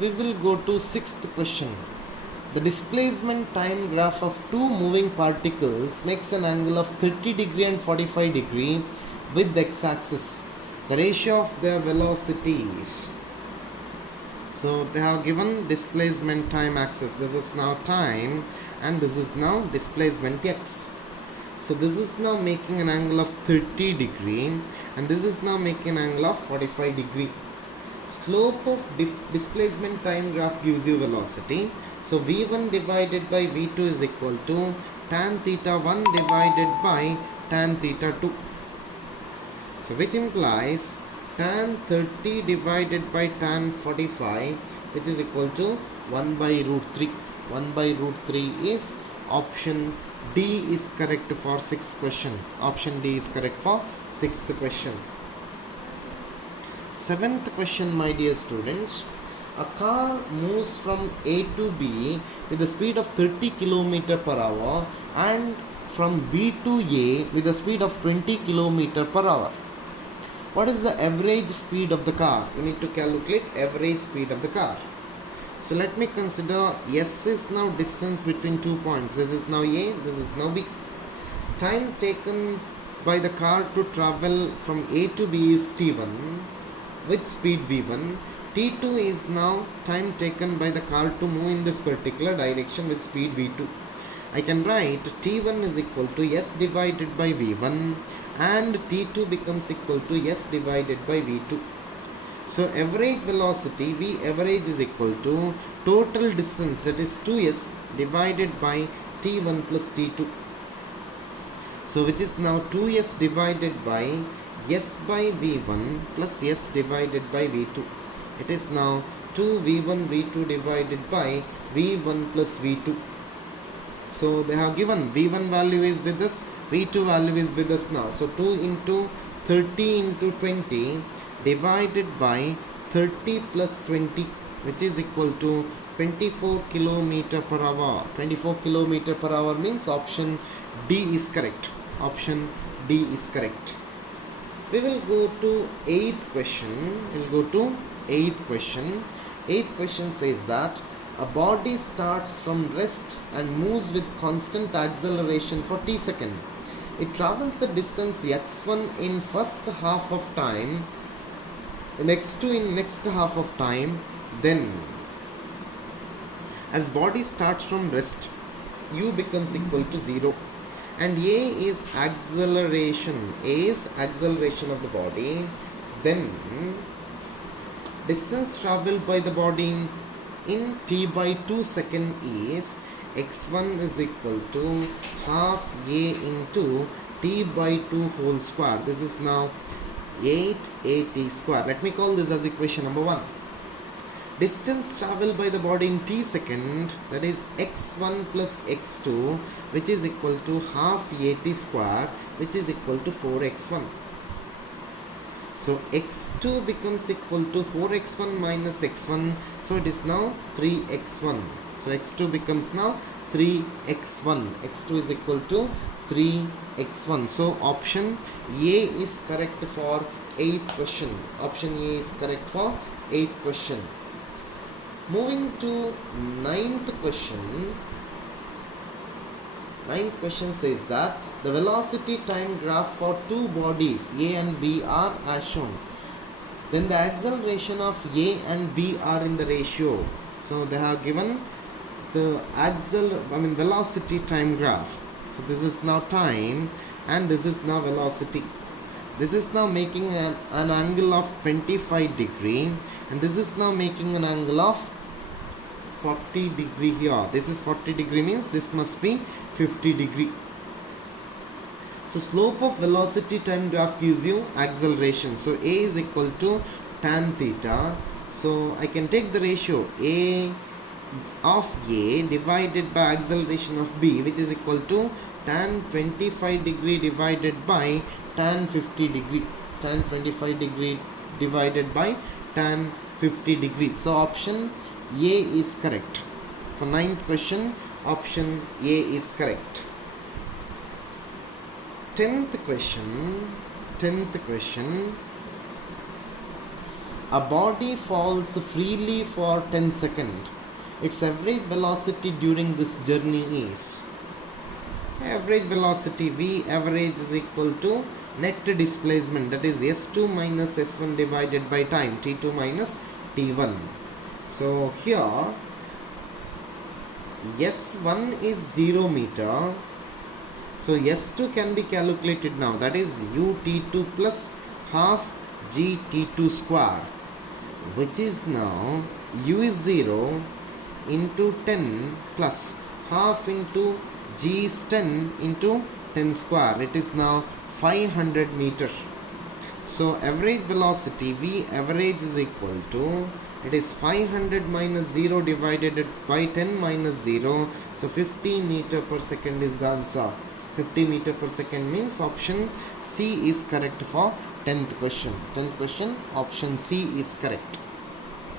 We will go to sixth question. The displacement time graph of two moving particles makes an angle of 30 degree and 45 degree with the x-axis. The ratio of their velocities. So they have given displacement time axis. This is now time and this is now displacement x. So this is now making an angle of 30 degree and this is now making an angle of 45 degree. Slope of displacement time graph gives you velocity. So v1 divided by v2 is equal to tan theta 1 divided by tan theta 2. So which implies tan 30 divided by tan 45, which is equal to 1 by root 3. 1 by root 3 is option D is correct for sixth question. Option D is correct for sixth question. Seventh question, my dear students. A car moves from A to B with a speed of 30 km per hour and from B to A with a speed of 20 km per hour. What is the average speed of the car? We need to calculate average speed of the car. So let me consider S is now distance between 2 points. This is now A, this is now B. Time taken by the car to travel from A to B is T1 with speed v1. T2 is now time taken by the car to move in this particular direction with speed v2. I can write T1 is equal to S divided by v1 and T2 becomes equal to S divided by v2. So average velocity V average is equal to total distance, that is 2S divided by T1 plus T2. So which is now 2S divided by S by V1 plus S divided by V2. It is now 2V1 V2 divided by V1 plus V2. So they have given V1 value is with us, V2 value is with us now. So 2 into 30 into 20 divided by 30 plus 20, which is equal to 24 km per hour. 24 km per hour means option D is correct. Option D is correct. We will go to 8th question. We will go to 8th question. 8th question says that a body starts from rest and moves with constant acceleration for t seconds. It travels the distance x1 in first half of time, x2 in next half of time. Then as body starts from rest, u becomes equal to 0 and a is acceleration. A is acceleration of the body. Then distance traveled by the body in t by 2 seconds is x1 is equal to half a into t by 2 whole square. This is now 8at square. Let me call this as equation number 1. Distance traveled by the body in t second, that is x1 plus x2, which is equal to half at square, which is equal to 4x1. So x2 becomes equal to 4x1 minus x1, so it is now 3x1. So x2 becomes now 3x1. x2 is equal to 3x1. So option A is correct for 8th question. Option A is correct for 8th question. Moving to 9th question. 9th question says that the velocity time graph for two bodies A and B are as shown. Then the acceleration of A and B are in the ratio. So they have given the velocity time graph. So this is now time and this is now velocity. This is now making an angle of 25 degree and this is now making an angle of 40 degree here. This is 40 degree means this must be 50 degree. So slope of velocity time graph gives you acceleration. So A is equal to tan theta. So I can take the ratio A of A divided by acceleration of B, which is equal to tan 25 degree divided by tan 50 degree. Tan 25 degree divided by tan 50 degree. So option A is correct. For 9th question, option A is correct. 10th question. A body falls freely for 10 seconds. Its average velocity during this journey is, average velocity V average is equal to net displacement, that is S2 minus S1 divided by time, T2 minus T1. So here S1 is 0 meter. So S2 can be calculated now, that is UT2 plus half GT2 square, which is now U is 0 into 10 plus half into G is 10 into 10 square. It is now 500 meters. So average velocity V average is equal to, it is 500 minus 0 divided by 10 minus 0. So 50 meter per second is the answer. 50 meter per second means option C is correct for 10th question. 10th question, option C is correct.